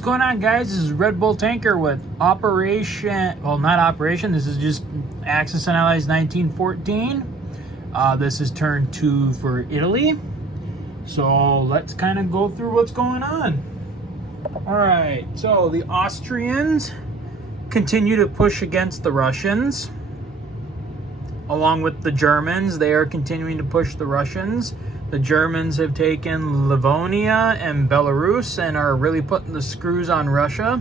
What's going on, guys? This is Red Bull Tanker with Operation, well, not Operation, this is just Axis and Allies 1914. This is turn 2 for Italy. So let's kind of go through what's going on. Alright, so the Austrians continue to push against the Russians. Along with the Germans, they are continuing to push the Russians. The Germans have taken Livonia and Belarus and are really putting the screws on Russia.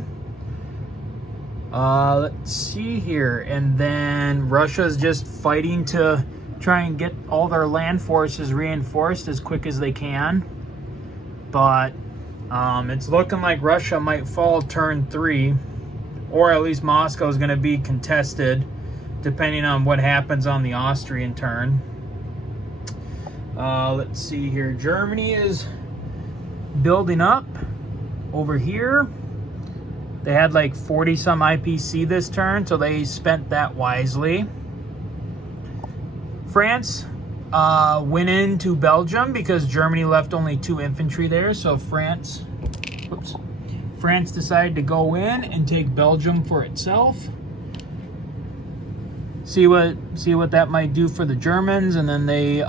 Let's see here. And then Russia's just fighting to try and get all their land forces reinforced as quick as they can. But it's looking like Russia might fall turn 3. Or at least Moscow is going to be contested, depending on what happens on the Austrian turn. Let's see here. Germany is building up over here. They had like 40 some IPC this turn, so they spent that wisely. France went into Belgium because Germany left only 2 infantry there, so France decided to go in and take Belgium for itself. See what that might do for the Germans. And then they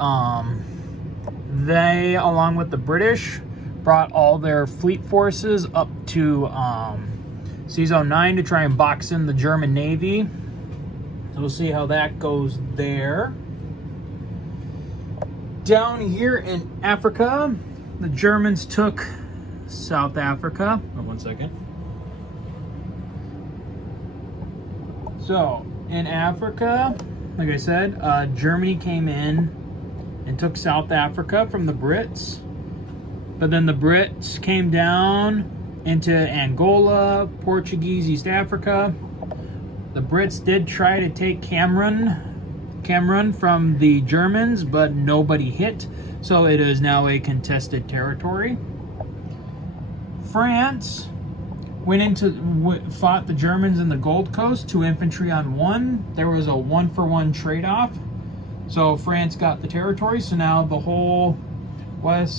along with the British brought all their fleet forces up to Sea Zone 9 to try and box in the German Navy. So we'll see how that goes there. Down here in Africa, the Germans took South Africa. Oh, 1 second. So in Africa, like I said, Germany came in and took South Africa from the Brits. But then the Brits came down into Angola, Portuguese East Africa. The Brits did try to take Cameroon from the Germans, but nobody hit. So it is now a contested territory. France fought the Germans in the Gold Coast, 2 infantry on 1. There was a 1-for-1 trade-off. So France got the territory. So now the whole the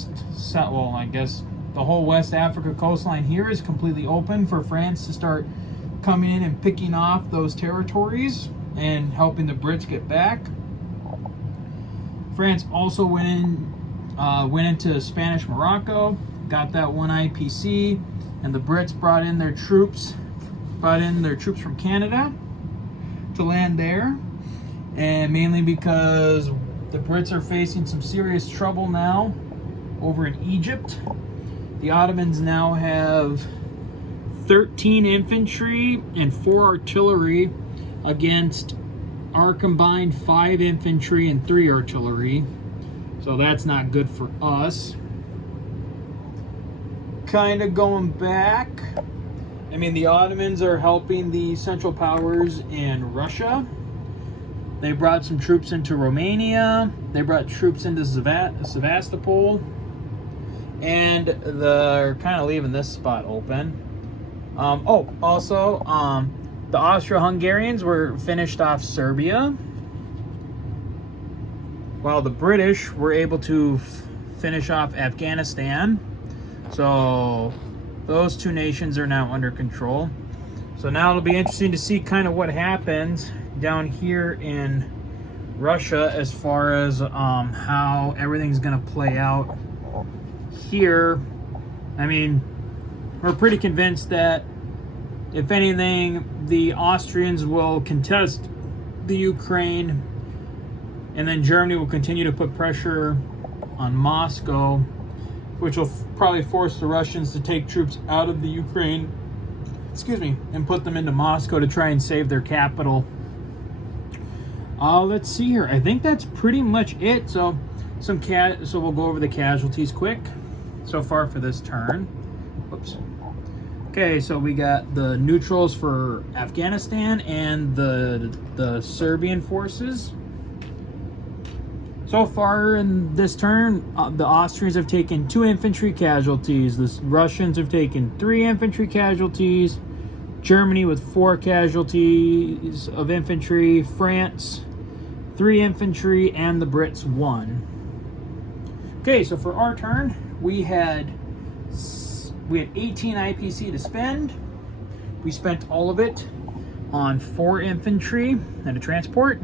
whole West Africa coastline here is completely open for France to start coming in and picking off those territories and helping the Brits get back. France also went into Spanish Morocco, got that 1 IPC, and the Brits brought in their troops from Canada to land there. And mainly because the Brits are facing some serious trouble now over in Egypt. The Ottomans now have 13 infantry and 4 artillery against our combined 5 infantry and 3 artillery. So that's not good for us. Kind of going back, I mean, the Ottomans are helping the Central Powers in Russia. They brought some troops into Romania. They brought troops into Sevastopol. And they're kind of leaving this spot open. Also, the Austro-Hungarians were finished off Serbia, while the British were able to finish off Afghanistan. So those 2 nations are now under control. So now it'll be interesting to see kind of what happens down here in Russia as far as how everything's going to play out here. I mean, we're pretty convinced that if anything, the Austrians will contest the Ukraine, and then Germany will continue to put pressure on Moscow, which will probably force the Russians to take troops out of the Ukraine, and put them into Moscow to try and save their capital. Let's see here. I think that's pretty much it. So we'll go over the casualties quick so far for this turn. Whoops. Okay, so we got the neutrals for Afghanistan and the Serbian forces. So far in this turn, the Austrians have taken 2 infantry casualties. The Russians have taken 3 infantry casualties. Germany with 4 casualties of infantry. France, 3 infantry, and the Brits 1. Okay, so for our turn, we had we had 18 IPC to spend. We spent all of it on 4 infantry and a transport.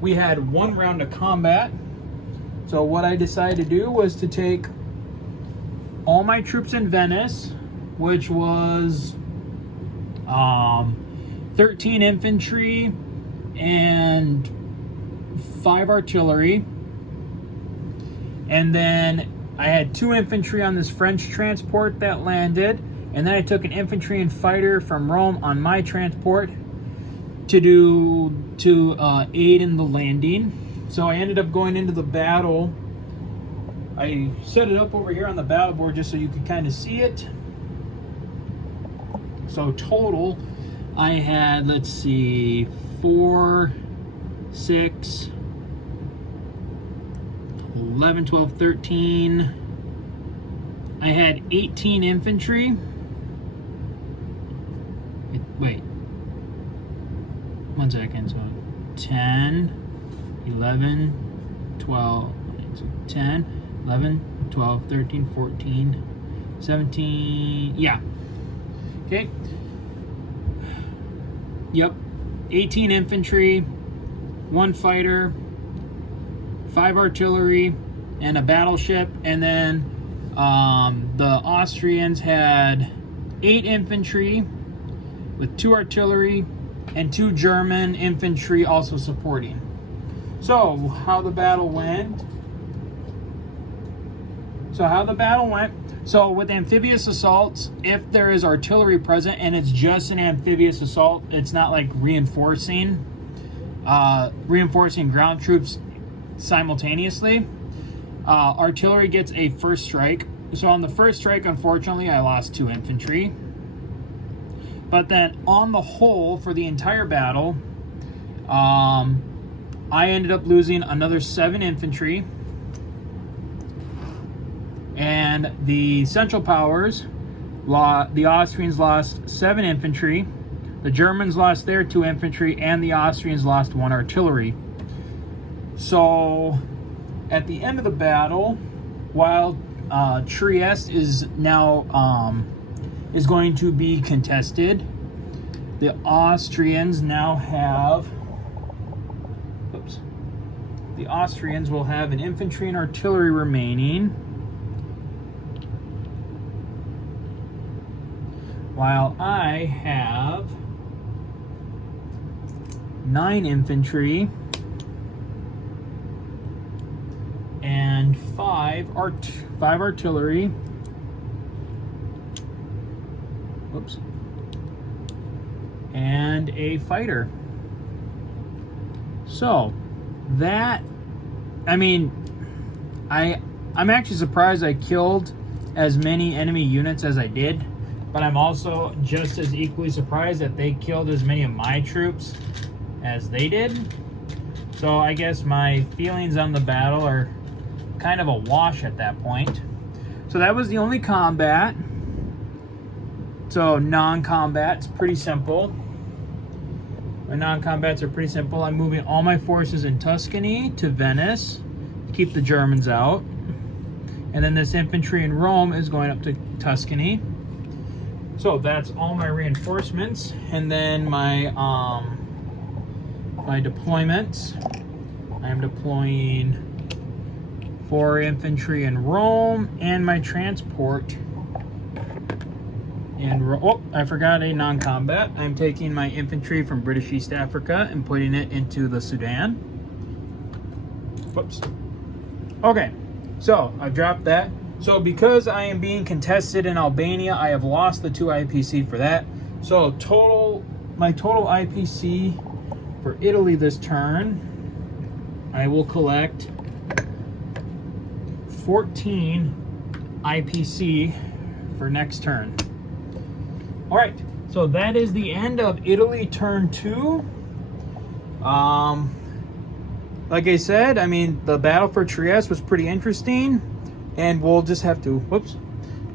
We had 1 round of combat. So what I decided to do was to take all my troops in Venice, which was 13 infantry and 5 artillery. And then I had 2 infantry on this French transport that landed. And then I took an infantry and fighter from Rome on my transport to aid in the landing. So I ended up going into the battle. I set it up over here on the battle board just so you could kind of see it. So total, I had, let's see, 4, 6, 11, 12, 13. I had 18 infantry. Wait. 1 second. So 10, 11, 12, 10, 11, 12, 13, 14, 17. Yeah. Okay. Yep. 18 infantry, 1 fighter, 5 artillery, and a battleship. And then the Austrians had 8 infantry with 2 artillery and 2 German infantry also supporting. So how the battle went. So with amphibious assaults, if there is artillery present and it's just an amphibious assault, it's not like reinforcing ground troops simultaneously. Artillery gets a first strike. So on the first strike, unfortunately, I lost 2 infantry. But then on the whole, for the entire battle, I ended up losing another 7 infantry. And the Central Powers, the Austrians lost 7 infantry. The Germans lost their 2 infantry, and the Austrians lost 1 artillery. So at the end of the battle, while Trieste is now is going to be contested, the Austrians now have, the Austrians will have an infantry and artillery remaining, while I have 9 infantry and 5 artillery. Whoops. And a fighter. So that, I mean, I'm actually surprised I killed as many enemy units as I did, but I'm also just as equally surprised that they killed as many of my troops as they did. So I guess my feelings on the battle are kind of a wash at that point. So that was the only combat. So non-combat's pretty simple. My non-combats are pretty simple. I'm moving all my forces in Tuscany to Venice to keep the Germans out. And then this infantry in Rome is going up to Tuscany. So that's all my reinforcements. And then my deployments. I'm deploying 4 infantry in Rome and my transport in Rome. Oh, I forgot a non-combat. I'm taking my infantry from British East Africa and putting it into the Sudan. Whoops. Okay, so I've dropped that. So because I am being contested in Albania, I have lost the 2 IPC for that. So my total IPC for Italy this turn, I will collect 14 IPC for next turn. All right, so that is the end of Italy turn 2. Like I said, I mean, the battle for Trieste was pretty interesting, and we'll just have to,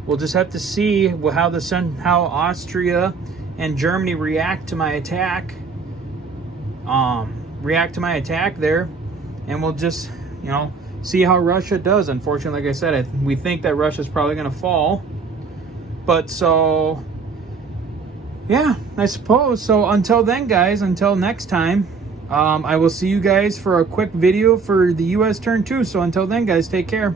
we'll just have to see how Austria and Germany react to my attack. There, and we'll just, see how Russia does. Unfortunately, like I said, we think that Russia's probably going to fall. But so, yeah, I suppose. So until then, guys, until next time, I will see you guys for a quick video for the U.S. turn 2. So until then, guys, take care.